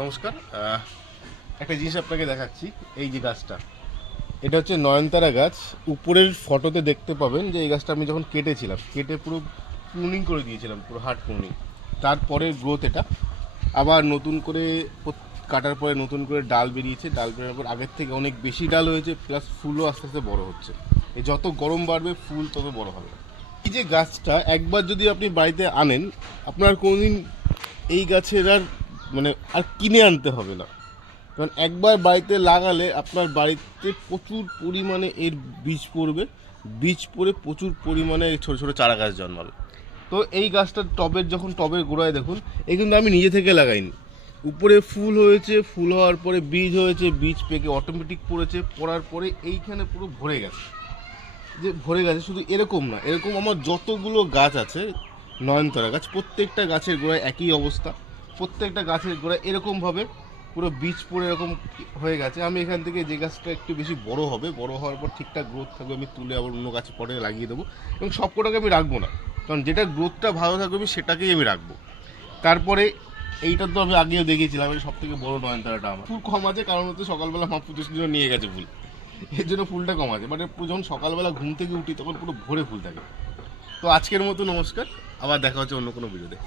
নমস্কার। একটা জিনিস আপনাকে দেখাচ্ছি। এই যে গাছটা, এটা হচ্ছে নয়নতারা গাছ। উপরের ফটোতে দেখতে পাবেন যে এই গাছটা আমি যখন কেটেছিলাম, কেটে পুরো প্রুনিং করে দিয়েছিলাম, পুরো হার্ড প্রুনিং। তারপরে গ্রোথ এটা আবার নতুন করে কাটার পরে নতুন করে ডাল বেরিয়েছে। ডাল বেরোনোর পর আগের থেকে অনেক বেশি ডাল হয়েছে, প্লাস ফুলও আস্তে আস্তে বড় হচ্ছে। এই যত গরম বাড়বে ফুল তত বড় হবে। এই যে গাছটা একবার যদি আপনি বাড়িতে আনেন, আপনার কোনোদিন এই গাছের আর কিনে আনতে হবে না। কারণ একবার বাড়িতে লাগালে আপনার বাড়িতে প্রচুর পরিমাণে এর বীজ পড়বে। বীজ পড়ে প্রচুর পরিমাণে ছোটো ছোটো চারা গাছ জন্মাবে। তো এই গাছটা যখন টবের গোড়ায় দেখুন, এই কিন্তু আমি নিজে থেকে লাগাইনি। উপরে ফুল হয়েছে, ফুল হওয়ার পরে বীজ হয়েছে, বীজ পেকে অটোমেটিক পড়েছে, পড়ার পরে এইখানে পুরো ভরে গেছে। যে ভরে গেছে শুধু এরকম না, এরকম আমার যতগুলো গাছ আছে নয়নতারা গাছ, প্রত্যেকটা গাছের গোড়ায় একই অবস্থা। প্রত্যেকটা গাছের গোড়ায় এরকমভাবে পুরো বীজ পড়ে এরকম হয়ে গেছে। আমি এখান থেকে যে গাছটা একটু বেশি বড় হবে, বড় হওয়ার পর ঠিকঠাক গ্রোথ থাকবে, আমি তুলে আবার অন্য গাছে পটে লাগিয়ে দেবো। এবং সব কটাকে আমি রাখবো না, কারণ যেটা গ্রোথটা ভালো থাকবে আমি সেটাকেই আমি রাখবো। তারপরে এইটা তো আমি আগেও দেখিয়েছিলাম, এটা সব থেকে বড় নয়নতারাটা। আমার ফুল কম আছে, কারণ হচ্ছে সকালবেলা মা পুজোর জন্য নিয়ে গেছে ফুল, এর জন্য ফুলটা কম আছে। বাট যখন সকালবেলা ঘুম থেকে উঠি তখন পুরো ভরে ফুল থাকে। তো আজকের মতো নমস্কার, আবার দেখা হচ্ছে অন্য কোনো ভিডিওতে।